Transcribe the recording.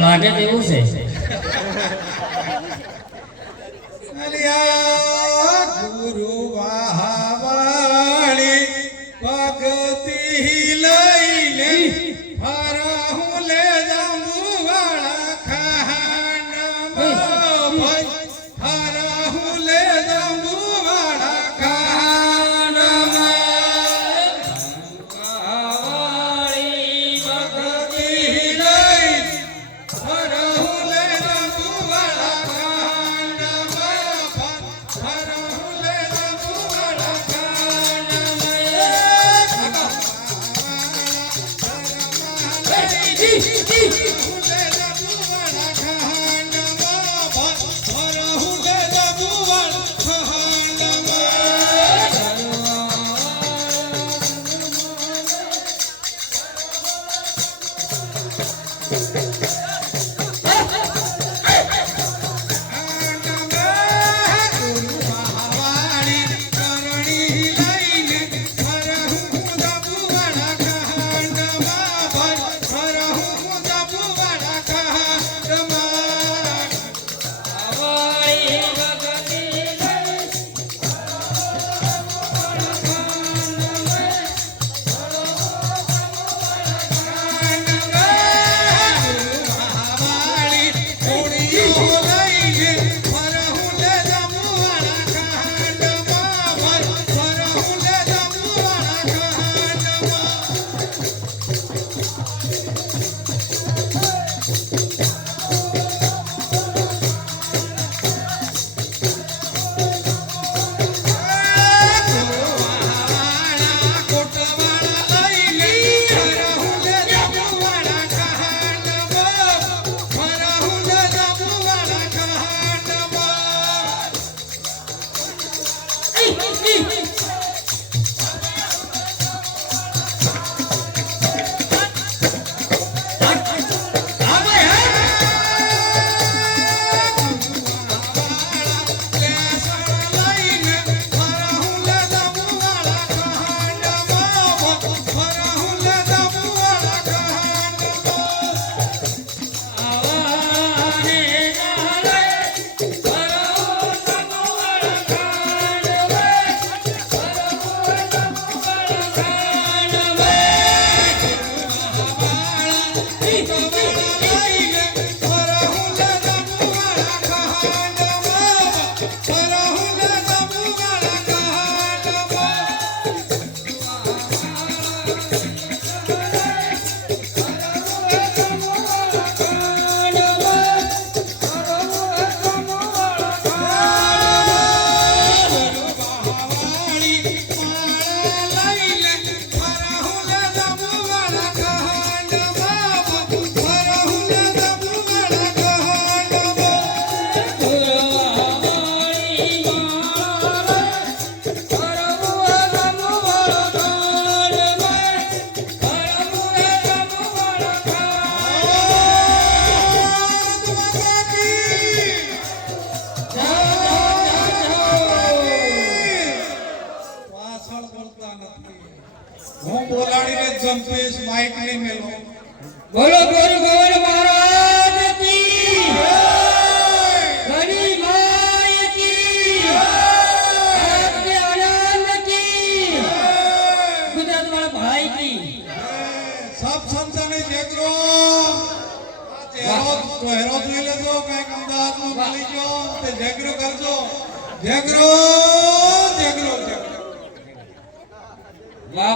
લાગે તેવું છે અલિયા ગુરુ વાહવાળી ભક્તિ લઈને ફરહું લે જંબુવાળા ખાંડમાં ભાઈ ફરહું લે જંબુવાળા ખાંડમાં વાહવાળી ભક્તિ લઈને ફરહું લે જંબુવાળા ખાંડમાં ફરહું લે જંબુવાળા હું બોલાડીને જંપીશ માઈક નહીં મેલો બોલો ગુરુ ગોવિંદ મહારાજ કી ગરી માય કી આપકે આનંદ કી ગુજરાત વાળા ભાઈ કી સબ સંતને જેકરો ચહેરો જોઈ લેજો કઈક અમદાવાદમાં મળી ગયો તે જેકરો કરજો જેકરો